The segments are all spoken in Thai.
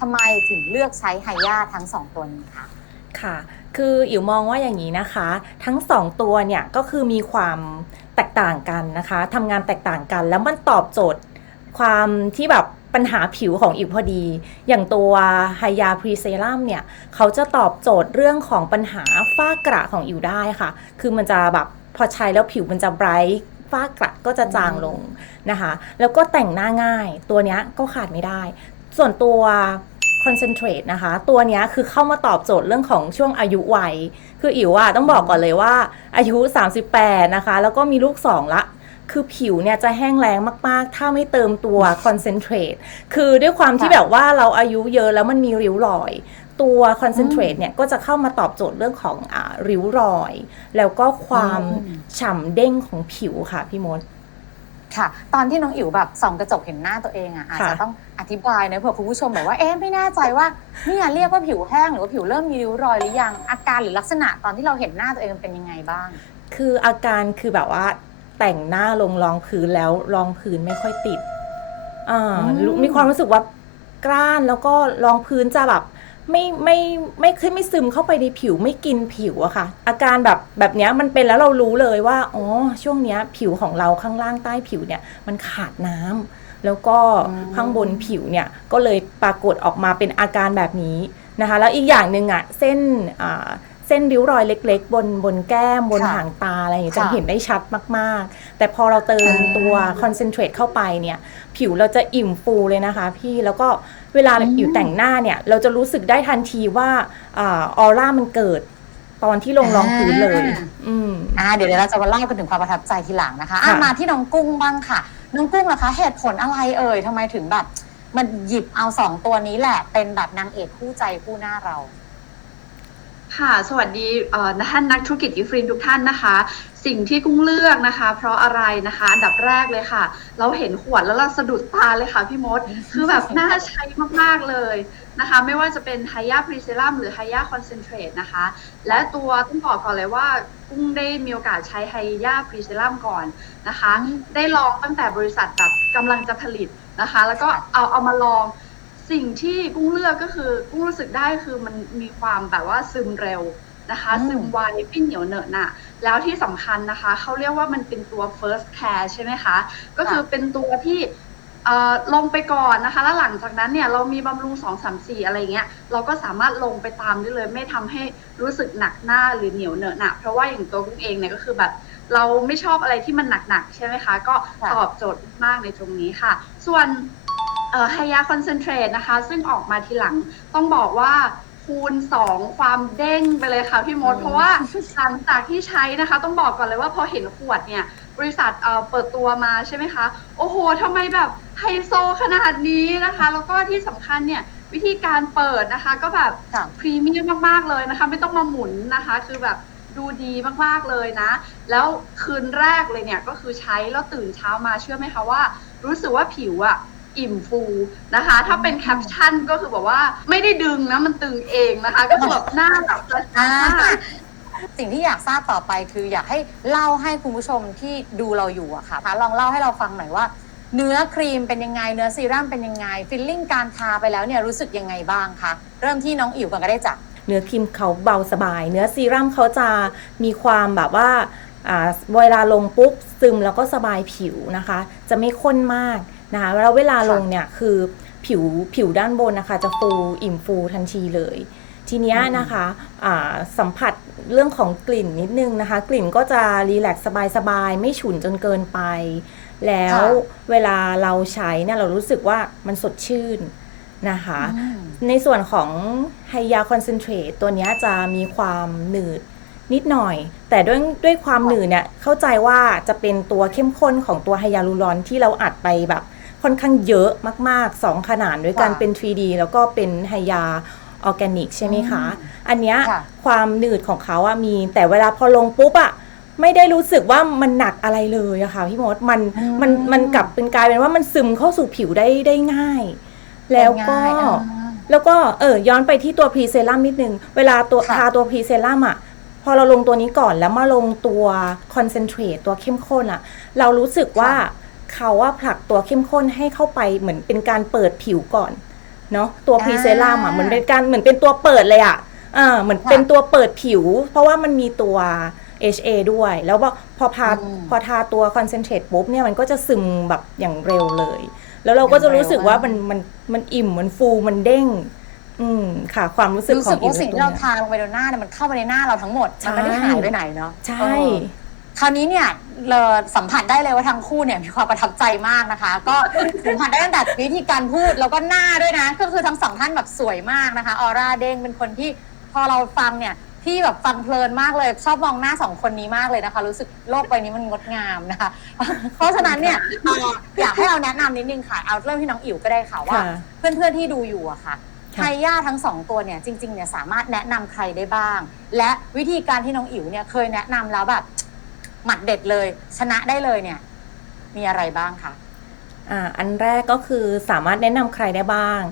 ทำไมถึงเลือกใช้ไฮยาทั้ง2ตัวนี้คะค่ะ คืออิ๋วมองว่าอย่างนี้นะคะ ทั้งสองตัวเนี่ยก็คือมีความแตกต่างกันนะคะทำงานแตกต่างกัน แล้วมันตอบโจทย์ความที่แบบปัญหาผิวของอิ๋วพอดี อย่างตัวไฮยาพรีเซรัมเนี่ย เขาจะตอบโจทย์เรื่องของปัญหาฝ้ากระของอิ๋วได้ค่ะ คือมันจะแบบพอใช้แล้วผิวมันจะไบรท์ฝ้ากระก็จะจางลงนะคะ แล้วก็แต่งหน้าง่าย ตัวเนี้ยก็ขาดไม่ได้ ส่วนตัว concentrate นะคะ ตัวเนี้ยคือเข้ามาตอบโจทย์เรื่องของช่วงอายุวัย คืออิ๋วอะต้องบอกก่อนเลยว่า อายุ 38 นะคะ แล้วก็มีลูก 2 ละคือผิวเนี่ยจะแห้งแล้งมาก ๆ ถ้าไม่เติมตัว concentrate คือด้วยความที่ค่ะแบบว่าเราอายุเยอะแล้วมันมีริ้วรอย ตัว concentrate เนี่ยก็จะเข้ามาตอบโจทย์เรื่องของอาริ้วรอย แล้วก็ความอืมฉ่ำเด้งของผิวค่ะพี่มด ค่ะ ตอนที่น้องอิ๋วแบบส่องกระจกเห็นหน้าตัวเองอะอาจจะค่ะต้องอธิบายนะเผื่อคุณผู้ชมแบบว่าเอ๊ะไม่แน่ใจว่าเนี่ยเรียกว่าผิวแห้งหรือว่าผิวเริ่มมีริ้วรอยหรือยังอาการหรือลักษณะตอนที่เราเห็นหน้าตัวเองมันเป็นยังไงบ้าง คืออาการคือแบบว่าแต่งหน้าลงรองพื้นแล้วรองพื้นไม่ค่อยติดอ่าอืมรู้มีความรู้สึกว่ากร้านแล้วก็รองพื้นจะแบบ ไม่ไม่ไม่ขึ้นไม่ซึมเข้าไปในผิวไม่กินผิวอะค่ะ อาการแบบแบบเนี้ยมันเป็นแล้วเรารู้เลยว่าอ๋อช่วงเนี้ยผิวของเราข้างล่างใต้ผิวเนี่ยมันขาดน้ำแล้วก็อืมข้างบนผิวเนี่ยก็เลยปรากฏออกมาเป็นอาการแบบนี้นะคะ แล้วอีกอย่างหนึ่งอะเส้นอ่า เส้นริ้วรอยเล็ก ๆ บนบนแก้มบนค่ะหางตาอะไรอย่างเงี้ยค่ะจะเห็นได้ชัดมากๆ แต่พอเราเติมอ่าตัวคอนเซนเทรตเข้าไปเนี่ยผิวเราจะอิ่มฟูเลยนะคะพี่แล้วก็เวลาอืม อยู่แต่งหน้าเนี่ยเราจะรู้สึกได้ทันทีว่าอาออร่ามันเกิดตอนที่ลงรองพื้นเลย อืม อ่าเดี๋ยวเราจะมาเล่ากันถึงความประทับใจทีหลังนะคะอะค่ะ มาที่น้องกุ้งบ้างค่ะ น้องกุ้งล่ะคะ เหตุผลอะไรเอ่ยทำไมถึงแบบ มันหยิบเอาสองตัวนี้แหละ เป็นแบบนางเอกคู่ใจคู่หน้าเรา ค่ะ สวัสดีเอ่อท่านนักธุรกิจกิฟรินทุกท่านนะคะ สิ่งที่กุ้งเลือกนะคะ เพราะอะไรนะคะ อันดับแรกเลยค่ะ เราเห็นขวดแล้วเราสะดุดตาเลยค่ะพี่มด คือแบบน่าใช้มากๆเลยนะคะ ไม่ว่าจะเป็นไฮยาพรีเซรัมหรือไฮยาคอนเซนเทรตนะคะ และตัวต้องบอกก่อนเลยว่ากุ้งได้มีโอกาสใช้ไฮยาพรีเซรัมก่อนนะคะอืมได้ลองตั้งแต่บริษัทแบบกำลังจะผลิตนะคะ แล้วก็เอาเอามาลอง สิ่งที่กุ้งเลือกก็คือกุ้งรู้สึกได้คือมันมีความแบบว่าซึมเร็วนะคะอืมซึมไวไม่เหนียวเหนอะหนะแล้วที่สำคัญนะคะเขาเรียกว่ามันเป็นตัว first care ใช่ไหมคะ ก็คือเป็นตัวที่เอ่อลงไปก่อนนะคะ แล้วหลังจากนั้นเนี่ยเรามีบำรุง2 3 4อะไรเงี้ยเราก็สามารถลงไปตามได้เลย ไม่ทำให้รู้สึกหนักหน้าหรือเหนียวเหนอะหนะเพราะว่าอย่างตัวกุ้งเองเนี่ยก็คือแบบเราไม่ชอบอะไรที่มันหนักๆใช่ไหมคะ ก็ค่ะตอบโจทย์มากในตรงนี้ค่ะ ส่วน ไฮยาคอนเซนเทรตนะคะ ซึ่งออกมาทีหลังต้องบอกว่าคูณ 2 ความเด้งไปเลยค่ะพี่มดอืมเพราะว่าหลังจากที่ใช้นะคะ ต้องบอกก่อนเลยว่าพอเห็นขวดเนี่ย บริษัทเอ่อเปิดตัวมาใช่ไหมคะ โอ้โหทำไมแบบไฮโซขนาดนี้นะคะ แล้วก็ที่สำคัญเนี่ยวิธีการเปิดนะคะก็แบบค่ะพรีเมียมมากๆเลยนะคะ ไม่ต้องมาหมุนนะคะ คือแบบดูดีมากๆเลยนะ แล้วคืนแรกเลยเนี่ยก็คือใช้แล้วตื่นเช้ามาเชื่อไหมคะว่า รู้สึกว่าผิวอะ อิ่มฟูนะคะ ถ้าเป็นแคปชั่นก็คือแบบว่าไม่ได้ดึงนะมันตึงเองนะคะ ก็คือแบบหน้าแบบกระชัอ่าบมากสิ่งที่อยากทราบต่อไปคืออยากให้เล่าให้คุณผู้ชมที่ดูเราอยู่อะค่ะลองเล่าให้เราฟังหน่อยว่า เนื้อครีมเป็นยังไง เนื้อซีรั่มเป็นยังไงฟิลลิ่งการทาไปแล้วเนี่ยรู้สึกยังไงบ้างคะเริ่มที่น้องอิ๋วกันก็ได้จ้ะเนื้อครีมเขาเบาสบาย เนื้อซีรั่มเขาจะมีความแบบว่าอ่าเวลาลงปุ๊บซึมแล้วก็สบายผิวนะคะ จะไม่ข้นมาก นะคะแล้วเวลาลงเนี่ยคือผิวผิวด้านบนนะคะ จะฟูอิ่มฟูทันทีเลย ทีเนี้ยอืมนะคะอ่าสัมผัสเรื่องของกลิ่นนิดนึงนะคะ กลิ่นก็จะรีแลกซ์สบายๆ ไม่ฉุนจนเกินไป แล้วเวลาเราใช้เนี่ยเรารู้สึกว่ามันสดชื่นนะคะอืมในส่วนของไฮยาคอนเซนเทรตตัวเนี้ยจะมีความหนืดนิดหน่อย แต่ด้วยด้วยความหนืดเนี่ยเข้าใจว่าจะเป็นตัวเข้มข้นของตัวไฮยาลูรอนที่เราอัดไปแบบ ค่อนข้างเยอะมากๆ 2 ขนาดด้วยกันค่ะเป็น 3D แล้วก็เป็นไฮยาออร์แกนิกใช่ไหมคะอืมอันเนี้ยค่ะความหนืดของเขาอะมีแต่เวลาพอลงปุ๊บอะไม่ได้รู้สึกว่ามันหนักอะไรเลยอะค่ะพี่มดมันอืมมันมันกลับเป็นกลายเป็นว่ามันซึมเข้าสู่ผิวได้ได้ง่าย แล้วก็ง่ายๆอ่าแล้วก็เออย้อนไปที่ตัวพรีเซรั่มนิดนึง เวลาตัวค่ะทาตัวพรีเซรั่มอะพอเราลงตัวนี้ก่อนแล้วมาลงตัวคอนเซนเทรตตัวเข้มข้นอะเรารู้สึกว่า เขาว่าผลักตัวเข้มข้นให้เข้าไปเหมือนเป็นการเปิดผิวก่อนเนาะตัวอ่าพรีเซรั่มอะเหมือนเป็นการเหมือนเป็นตัวเปิดเลยอะอ่าเหมือนเป็นตัวเปิดผิว เพราะว่ามันมีตัว HA ด้วย แล้วว่าพอพาอืมพอทาตัวคอนเซนเทรตปุ๊บเนี่ยมันก็จะซึมแบบอย่างเร็วเลย แล้วเราก็จะรู้สึกว่ามันมันมันอิ่มมันฟูมันเด้ง อืมค่ะ ความรู้สึกรู้ขอสึงกอิ๋วว่าสิ่งในที่ตัวเราเนี้ยทาลงไปในหน้าเนี่ยมันเข้าไปในหน้าเราทั้งหมดใช่มันไม่ได้หายไปไหนเนาะใช่เออ คราวนี้เนี่ยเราสัมผัสได้เลยว่าทั้งคู่เนี่ยมีความประทับใจมากนะคะ ก็สัมผัสได้ตั้งแต่วิธีการพูดแล้วก็หน้าด้วยนะ ก็คือทั้งสองท่านแบบสวยมากนะคะออร่าเด้งเป็นคนที่พอเราฟังเนี่ยที่แบบฟังเพลินมากเลย ชอบมองหน้าสองคนนี้มากเลยนะคะ รู้สึกโลกใบนี้มันงดงามนะคะ เพราะฉะนั้นเนี่ยเอ่ออยากให้เราแนะนำนิดนึงค่ะ เอาเริ่มที่น้องอิ๋วก็ได้ค่ะว่าค่ะเพื่อนๆที่ดูอยู่อะค่ะค่ะไทย่าทั้งสองตัวเนี่ยจริงๆเนี่ยสามารถแนะนำใครได้บ้าง และวิธีการที่น้องอิ๋วเนี่ยเคยแนะนำแล้วแบบ หมัดเด็ดเลย ชนะได้เลยเนี่ย มีอะไรบ้างคะอ่าอันแรกก็คือสามารถแนะนำใครได้บ้าง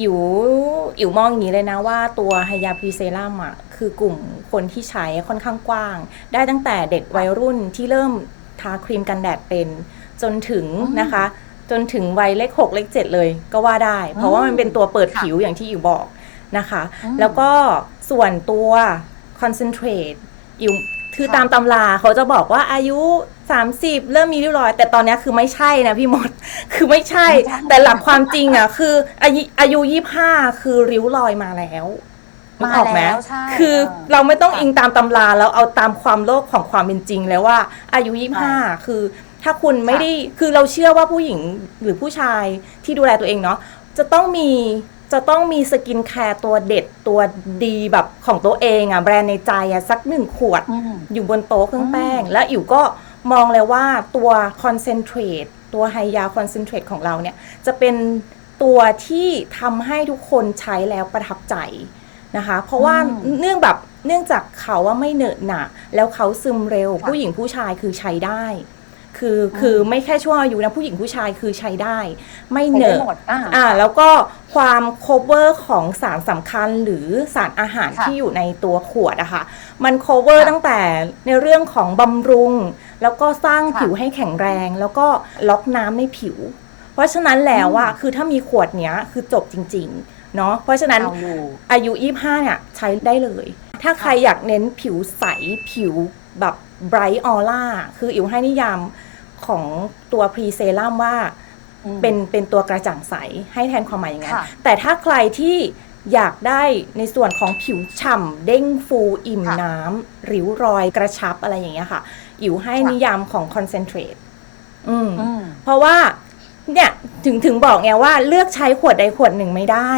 อิ๋วอิ๋วมองอย่างนี้เลยนะว่าตัวไฮยาพรีเซรั่มอะคือกลุ่มคนที่ใช้ค่อนข้างกว้าง ได้ตั้งแต่เด็กวัยรุ่นที่เริ่มทาครีมกันแดดเป็นจนถึงอืมนะคะ จนถึงวัยเลขหกเลขเจ็ดเลยก็ว่าได้ เพราะว่ามันเป็นตัวเปิดค่ะผิวอย่างที่อิ๋วบอกนะคะอืมแล้วก็ส่วนตัวคอนเซนเทรตอิ๋ว คือค่ะตามตำราเขาจะบอกว่าอายุ 30 เริ่มมีริ้วรอย แต่ตอนเนี้ยคือไม่ใช่นะพี่มด คือไม่ใช่ไม่ใช่ แต่หลักความจริงอะ คืออายุอายุยี่ห้าคือริ้วรอยมาแล้วนึกออกไหมมาแล้วใช่คือเออเราไม่ต้องค่ะอิงตามตำราแล้วเอาตามความโลกของความเป็นจริงแล้วว่า อายุยี่ห้าคือ ถ้าคุณไม่ได้คือเราเชื่อว่าผู้หญิงหรือผู้ชายที่ดูแลตัวเองเนาะจะต้องมี จะต้องมีสกินแคร์ตัวเด็ดตัวดีแบบของตัวเองอะแบรนด์ในใจอะสักหนึ่งขวดอืมอยู่บนโต๊ะเครื่องแป้งอืมแล้วอิ๋วก็มองเลยว่าตัวคอนเซนเทรตตัวไฮยาคอนเซนเทรตของเราเนี่ยจะเป็นตัวที่ทำให้ทุกคนใช้แล้วประทับใจนะคะ เพราะว่าอืมเนื่องแบบเนื่องจากเขาว่าไม่เหนอะหนะแล้วเขาซึมเร็วค่ะผู้หญิงผู้ชายคือใช้ได้ คืออมคือไม่แค่ช่วงอายุนะผู้หญิงผู้ชายคือใช้ได้ ไม่ไปเหนได้อะหมดอ่าอ่าแล้วก็ความ cover ของสารสำคัญหรือสารอาหารค่ะที่อยู่ในตัวขวดอะค่ะมัน cover ค่ะตั้งแต่ในเรื่องของบำรุง แล้วก็สร้างค่ะผิวให้แข็งแรง แล้วก็ล็อกน้ำในผิว เพราะฉะนั้นแล้วอะอืมคือถ้ามีขวดเนี้ยคือจบจริงๆเนาะเพราะฉะนั้นเอาอยู่อายุ 25เนี่ยใช้ได้เลย ถ้าใครอยากเน้นผิวใสผิวแบบ bright aura คืออิ๋วให้นิยามของตัวพรีเซรั่มว่าอืมเป็นเป็นตัวกระจ่างใสให้แทนความหมายอย่างนั้นค่ะแต่ถ้าใครที่อยากได้ในส่วนของผิวฉ่ำเด้งฟูอิ่มค่ะน้ำริ้วรอยกระชับอะไรอย่างเงี้ยค่ะอิ๋วให้ค่ะนิยามของคอนเซนเทรตอืมอืมเพราะว่าเนี่ยถึงถึงบอกไงว่าเลือกใช้ขวดใดขวดหนึ่งไม่ได้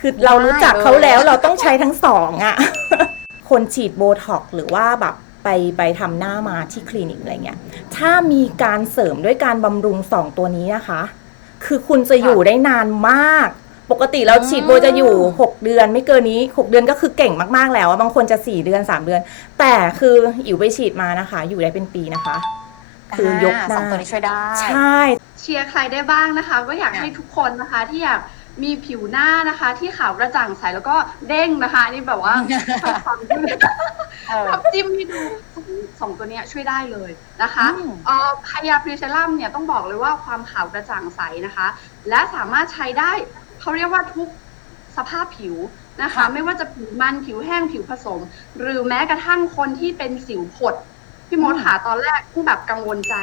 คือเรารู้จักเขาแล้วเราต้องใช้ทั้งสองอะคนฉีดโบท็อกซ์หรือว่าแบบ ไปไปทำหน้ามาที่คลินิกอะไรเงี้ย ถ้ามีการเสริมด้วยการบำรุงสองตัวนี้นะคะ คือคุณจะอยู่ได้นานมาก ปกติเราอืมฉีดโบจะอยู่ 6 เดือนไม่เกินนี้ 6 เดือนก็คือเก่งมากๆแล้วอะบางคนจะ 4 เดือน 3 เดือน แต่คืออิ๋วไปฉีดมานะคะ อยู่ได้เป็นปีนะคะ คือยกหสน้าองตัวนี้ช่วยได้ ใช่ เชียร์ใครได้บ้างนะคะ ก็อยากค่ะให้ทุกคนนะคะที่อยาก มีผิวหน้านะคะ ที่ขาวกระจ่างใสแล้วก็เด้งนะคะอันนี่แบบว่าความยืดเออ ทับจิ้มให้ดูสองตัวเนี้ยช่วยได้เลยนะคะอืม เอ่อไฮยาพรีเซรั่มเนี่ยต้องบอกเลยว่าความขาวกระจ่างใสนะคะ และสามารถใช้ได้เขาเรียกว่าทุกสภาพผิวนะคะค่ะไม่ว่าจะผิวมันผิวแห้งผิวผสม หรือแม้กระทั่งคนที่เป็นสิวผด พี่มดหาตอนแรกพุ่งแบบกังวลใจ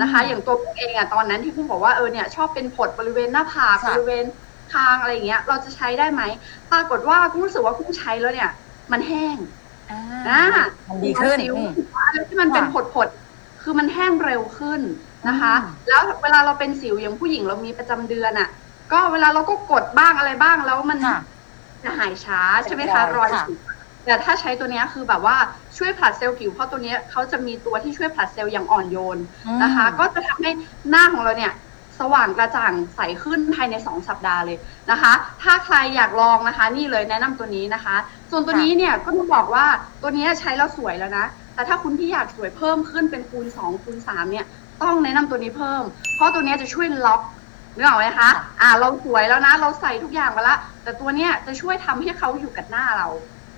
นะคะ อืมอย่างตัวพุ่งเองอะตอนนั้นที่พุ่งบอกว่าเออเนี่ยชอบเป็นผดบริเวณหน้าผากค่ะ บริเวณ คางอะไรอย่างเงี้ย เราจะใช้ได้ไหมปรากฏว่าพุ่งรู้สึกว่าพุ่งใช้แล้วเนี่ย มันแห้งอ่อ่าามันดีขึ้นสิวอืมอะไรที่มันเป็นค่ะผดผดๆคือมันแห้งเร็วขึ้นนะคะอืมแล้วเวลาเราเป็นสิวอย่างผู้หญิงเรามีประจำเดือนอะ่ะ ก็เวลาเราก็กดบ้างอะไรบ้างแล้วมันค่ะจะหายช้าใช่ไหมเป็นคะรรออยยค่ะสิวแต่ถ้าใช้ตัวเนี้ยคือแบบว่าช่วยผลัดเซลล์ผิวเพราะตัวเนี้ยเขาจะมีตัวที่ช่วยผลัดเซลล์อย่างอ่อนโยนนะคะ ก็จะทำให้หน้าของเราเนี่ย สว่างกระจ่างใสขึ้นภายใน 2 สัปดาห์เลยนะคะ ถ้าใครอยากลองนะคะ นี่เลยแนะนำตัวนี้นะคะ ส่วนตัวนี้เนี่ยก็ต้องบอกว่าตัวนี้ใช้แล้วสวยแล้วนะ แต่ถ้าคุณที่อยากสวยเพิ่มขึ้นเป็นคูณ2คูณ3เนี่ยต้องแนะนำตัวนี้เพิ่ม เพราะตัวเนี้ยจะช่วยล็อกนึกออกไหมคะค่ะอ่า เราสวยแล้วนะ เราใส่ทุกอย่างมาละ แต่ตัวเนี้ยจะช่วยทำให้เขาอยู่กับหน้าเรา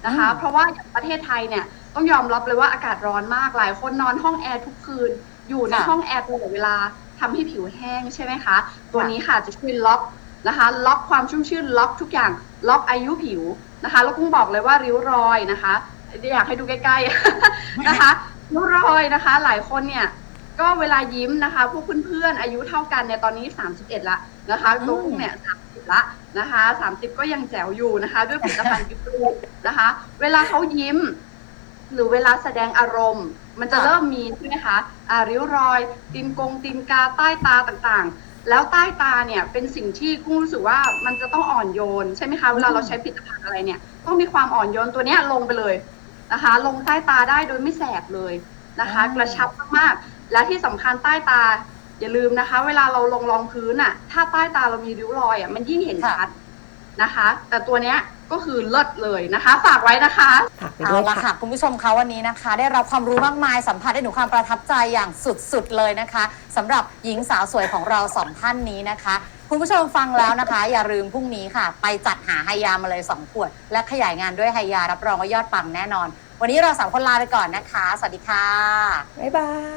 นะคะอืมเพราะว่าอย่างประเทศไทยเนี่ยต้องยอมรับเลยว่าอากาศร้อนมาก หลายคนนอนห้องแอร์ทุกคืน อยู่ในค่ะห้องแอร์ตลอดเวลา ทำให้ผิวแห้งใช่ไหมคะ ตัวนี้ค่ะจะช่วยล็อกนะคะ ล็อกความชุ่มชื่นล็อกทุกอย่าง ล็อกอายุผิวนะคะ แล้วกุ้งบอกเลยว่าริ้วรอยนะคะ อยากให้ดูใกล้ๆนะคะ ริ้วรอยนะคะ หลายคนเนี่ยก็เวลายิ้มนะคะ พวกเพื่อนๆอายุเท่ากันเนี่ยตอนนี้ 31 ละนะคะอืมตัวกุ้งเนี่ย30ละนะคะ30ก็ยังแจ๋วอยู่นะคะ ด้วยผลิตภัณฑ์กิฟต์รูนะคะ เวลาเขายิ้ม หรือเวลาแสดงอารมณ์ มันจะเริ่มมีใช่ไหมคะอ่าริ้วรอย ตีนกงตีนกาใต้ตาต่างๆ แล้วใต้ตาเนี่ยเป็นสิ่งที่กุ้งรู้สึกว่ามันจะต้องอ่อนโยนใช่ไหมคะเวลาเราใช้ผลิตภัณฑ์อะไรเนี่ยต้องมีความอ่อนโยนตัวเนี้ยลงไปเลยนะคะ ลงใต้ตาได้โดยไม่แสบเลยนะคะอ๋อกระชับมากๆและที่สำคัญใต้ตาอย่าลืมนะคะ เวลาเราลงรองพื้นอะถ้าใต้ตาเรามีริ้วรอยอะมันยิ่งเห็นชัดนะคะ แต่ตัวเนี้ย ก็คือเลิศเลยนะคะ ฝากไว้นะคะ ฝากไปเอาด้วยละค่ะ ค่ะ คุณผู้ชมคะวันนี้นะคะ ได้รับความรู้มากมายสัมผัสได้ถึงความประทับใจอย่างสุดๆเลยนะคะสำหรับหญิงสาวสวยของเราสองท่านนี้นะคะ คุณผู้ชมฟังแล้วนะคะ อย่าลืมพรุ่งนี้ค่ะ ไปจัดหาไฮยามาเลย2ขวด และขยายงานด้วยไฮยารับรองว่ายอดปังแน่นอน วันนี้เราสามคนลาไปก่อนนะคะ สวัสดีค่ะ บ๊ายบาย